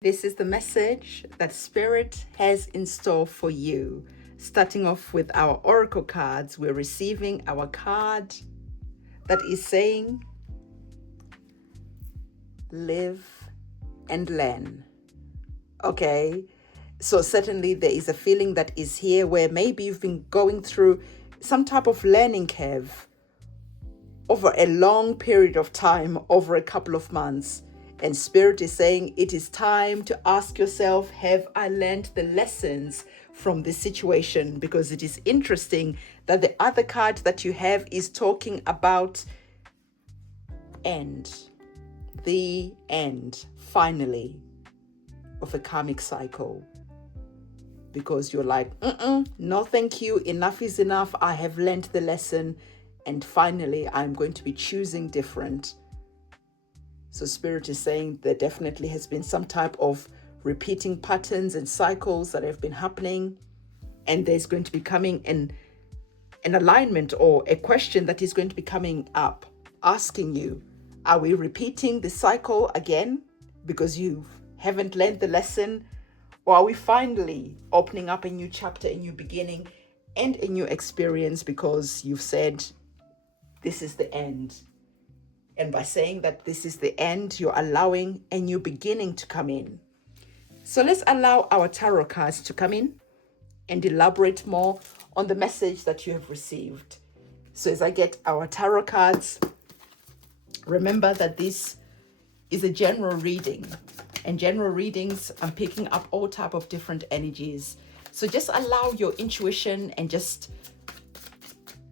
This is the message that Spirit has in store for you. Starting off with our oracle cards, we're receiving our card that is saying, live and learn. Okay, so certainly there is a feeling that is here where maybe you've been going through some type of learning curve over a long period of time, over a couple of months. And Spirit is saying it is time to ask yourself, have I learned the lessons from this situation? Because it is interesting that the other card that you have is talking about end, the end, finally, of a karmic cycle. Because you're like, no, thank you. Enough is enough. I have learned the lesson. And finally, I'm going to be choosing different. So Spirit is saying there definitely has been some type of repeating patterns and cycles that have been happening. And there's going to be coming an alignment or a question that is going to be coming up, asking you, are we repeating the cycle again because you haven't learned the lesson? Or are we finally opening up a new chapter, a new beginning, and a new experience because you've said, this is the end. And by saying that this is the end, you're allowing a new beginning to come in. So let's allow our tarot cards to come in and elaborate more on the message that you have received. So as I get our tarot cards, remember that this is a general reading. And general readings, I'm picking up all type of different energies. So just allow your intuition and just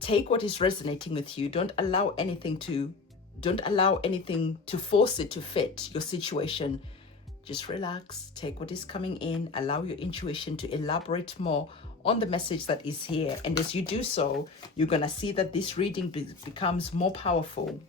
take what is resonating with you. Don't allow anything to force it to fit your situation. Just relax, take what is coming in, allow your intuition to elaborate more on the message that is here. And as you do so, you're going to see that this reading becomes more powerful.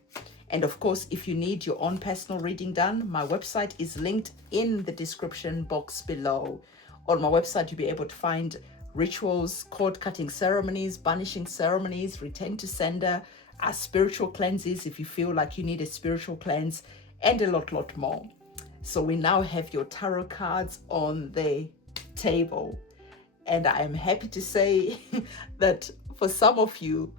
And of course, if you need your own personal reading done, my website is linked in the description box below. On my website, you'll be able to find rituals, cord cutting ceremonies, banishing ceremonies, return to sender, spiritual cleanses if you feel like you need a spiritual cleanse, and a lot more. So we now have your tarot cards on the table. And I am happy to say that for some of you,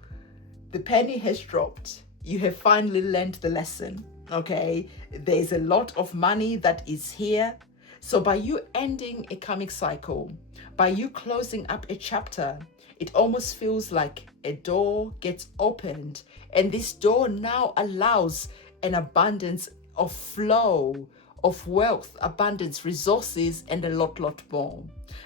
the penny has dropped. You have finally learned the lesson, okay? There's a lot of money that is here. So by you ending a karmic cycle, by you closing up a chapter, it almost feels like a door gets opened, and this door now allows an abundance of flow, of wealth, abundance, resources, and a lot more.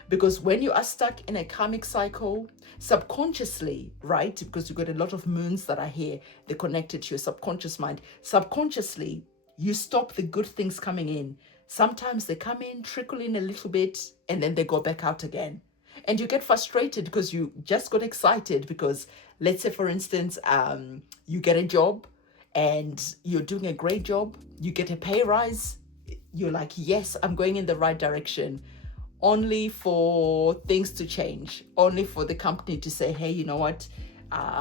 Because when you are stuck in a karmic cycle, subconsciously, right? Because you've got a lot of moons that are here, they're connected to your subconscious mind. Subconsciously, you stop the good things coming in. Sometimes they come in, trickle in a little bit, and then they go back out again. And you get frustrated because you just got excited because, let's say, for instance, you get a job and you're doing a great job, you get a pay rise, you're like, yes, I'm going in the right direction, only for things to change, only for the company to say, hey, you know what,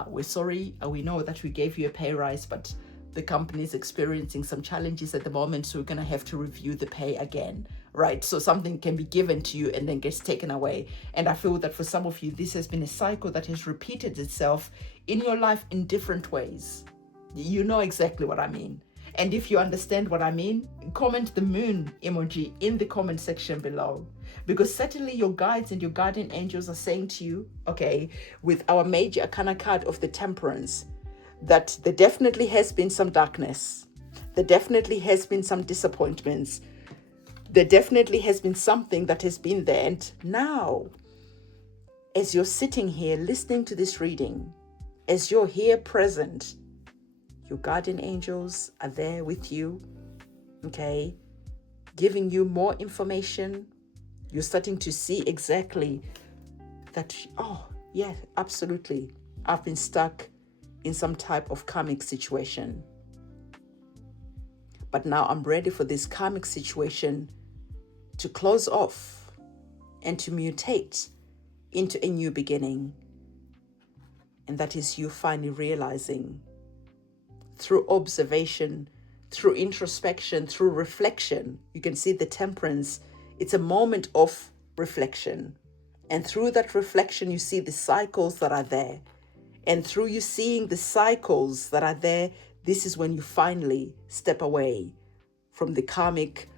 we're sorry, we know that we gave you a pay rise, but the company is experiencing some challenges at the moment, so we're going to have to review the pay again, right? So something can be given to you and then gets taken away. And I feel that for some of you, this has been a cycle that has repeated itself in your life in different ways. You know exactly what I mean. And if you understand what I mean, comment the moon emoji in the comment section below. Because certainly your guides and your guardian angels are saying to you, okay, with our major arcana card of the Temperance, that there definitely has been some darkness. There definitely has been some disappointments. There definitely has been something that has been there. And now, as you're sitting here listening to this reading, as you're here present, your guardian angels are there with you, okay, giving you more information. You're starting to see exactly that, oh, yeah, absolutely. I've been stuck in some type of karmic situation. But now I'm ready for this karmic situation to close off and to mutate into a new beginning. And that is you finally realizing through observation, through introspection, through reflection. You can see the Temperance. It's a moment of reflection. And through that reflection, you see the cycles that are there. And through you seeing the cycles that are there, this is when you finally step away from the karmic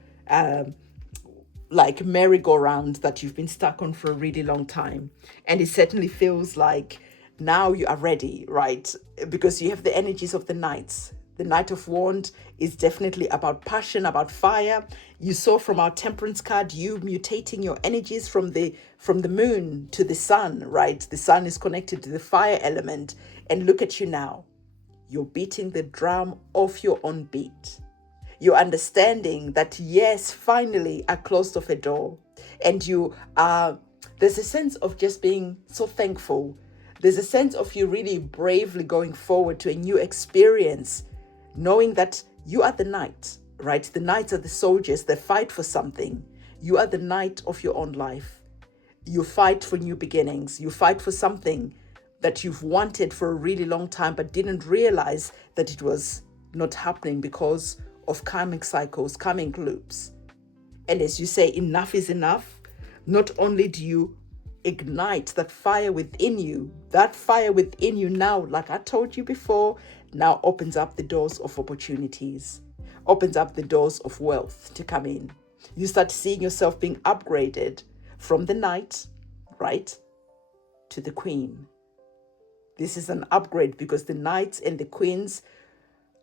like merry-go-round that you've been stuck on for a really long time. And it certainly feels like now you are ready, right? Because you have the energies of the knights. The Knight of Wands is definitely about passion, about fire. You saw from our Temperance card, you mutating your energies from the moon to the sun, right? The sun is connected to the fire element. And look at you now. You're beating the drum of your own beat. You're understanding that, yes, finally I closed off a door. And there's a sense of just being so thankful. There's a sense of you really bravely going forward to a new experience, knowing that you are the knight, right? The knights are the soldiers that fight for something. You are the knight of your own life. You fight for new beginnings. You fight for something that you've wanted for a really long time, but didn't realize that it was not happening because of karmic cycles, karmic loops. And as you say, enough is enough. Not only do you ignite that fire within you now, like I told you before, now opens up the doors of opportunities, opens up the doors of wealth to come in. You start seeing yourself being upgraded from the knight, right, to the queen. This is an upgrade because the knights and the queens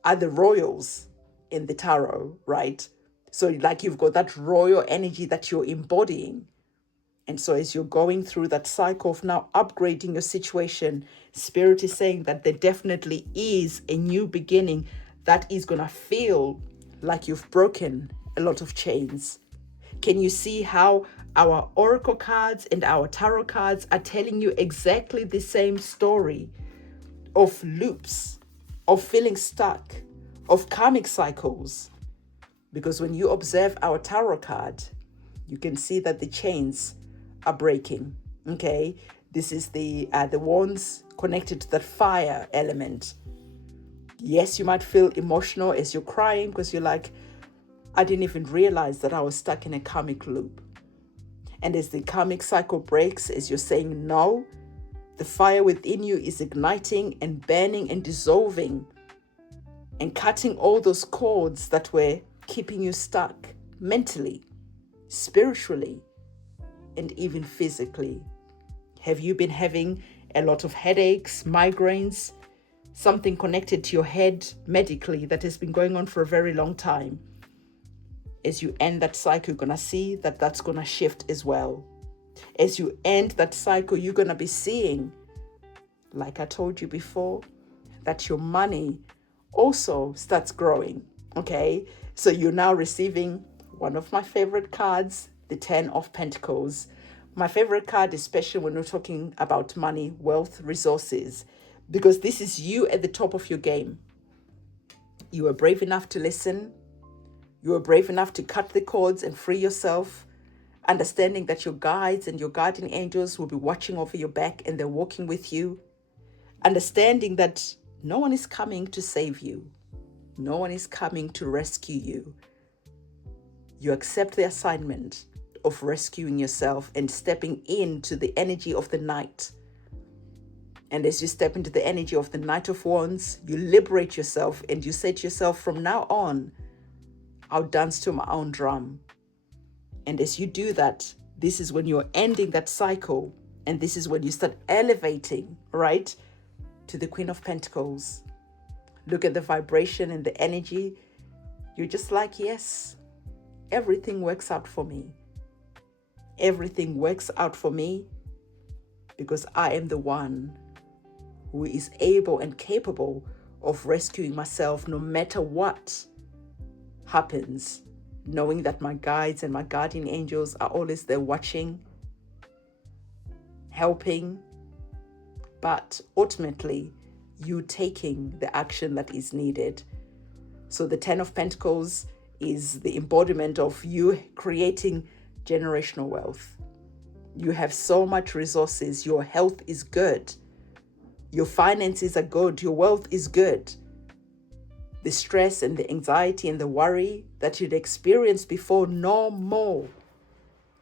are the royals in the tarot, right? So like you've got that royal energy that you're embodying. And so as you're going through that cycle of now upgrading your situation, Spirit is saying that there definitely is a new beginning that is going to feel like you've broken a lot of chains. Can you see how our oracle cards and our tarot cards are telling you exactly the same story of loops, of feeling stuck, of karmic cycles? Because when you observe our tarot card, you can see that the chains are breaking. Okay, this is the wands connected to that fire element. Yes, you might feel emotional as you're crying because you're like, I didn't even realize that I was stuck in a karmic loop. And as the karmic cycle breaks, as you're saying no, the fire within you is igniting and burning and dissolving and cutting all those cords that were keeping you stuck mentally, spiritually, and even physically. Have you been having a lot of headaches, migraines, something connected to your head medically that has been going on for a very long time? As you end that cycle, you're going to see that that's going to shift as well. As you end that cycle, you're going to be seeing, like I told you before, that your money also starts growing. Okay, so you're now receiving one of my favorite cards, the 10 of Pentacles. My favorite card, especially when we're talking about money, wealth, resources, because this is you at the top of your game. You are brave enough to listen. You are brave enough to cut the cords and free yourself, understanding that your guides and your guardian angels will be watching over your back and they're walking with you. Understanding that no one is coming to save you. No one is coming to rescue you. You accept the assignment of rescuing yourself and stepping into the energy of the night. And as you step into the energy of the Knight of Wands, you liberate yourself and you say to yourself, from now on, I'll dance to my own drum. And as you do that, this is when you're ending that cycle. And this is when you start elevating, right, to the Queen of Pentacles. Look at the vibration and the energy. You're just like, yes, everything works out for me. Everything works out for me because I am the one who is able and capable of rescuing myself no matter what happens, knowing that my guides and my guardian angels are always there watching, helping, but ultimately you taking the action that is needed. So the 10 of Pentacles is the embodiment of you creating generational wealth. You have so much resources. Your health is good. Your finances are good. Your wealth is good. The stress and the anxiety and the worry that you'd experienced before, no more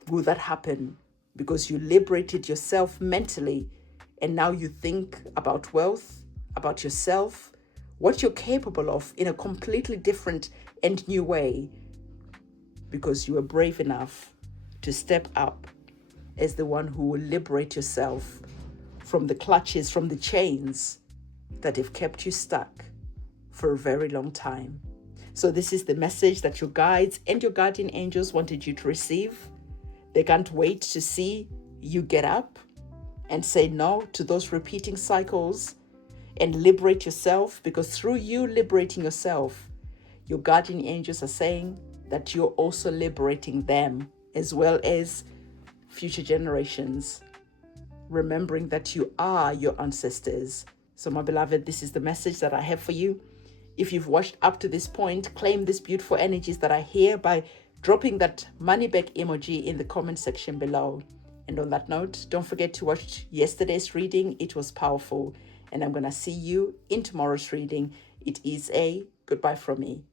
will that happen, because you liberated yourself mentally, and now you think about wealth, about yourself, what you're capable of in a completely different and new way, because you are brave enough to step up as the one who will liberate yourself from the clutches, from the chains that have kept you stuck for a very long time. So this is the message that your guides and your guardian angels wanted you to receive. They can't wait to see you get up and say no to those repeating cycles and liberate yourself, because through you liberating yourself, your guardian angels are saying that you're also liberating them, as well as future generations, remembering that you are your ancestors. So my beloved, this is the message that I have for you. If you've watched up to this point, claim these beautiful energies that are here by dropping that money back emoji in the comment section below. And on that note, don't forget to watch yesterday's reading. It was powerful. And I'm going to see you in tomorrow's reading. It is a goodbye from me.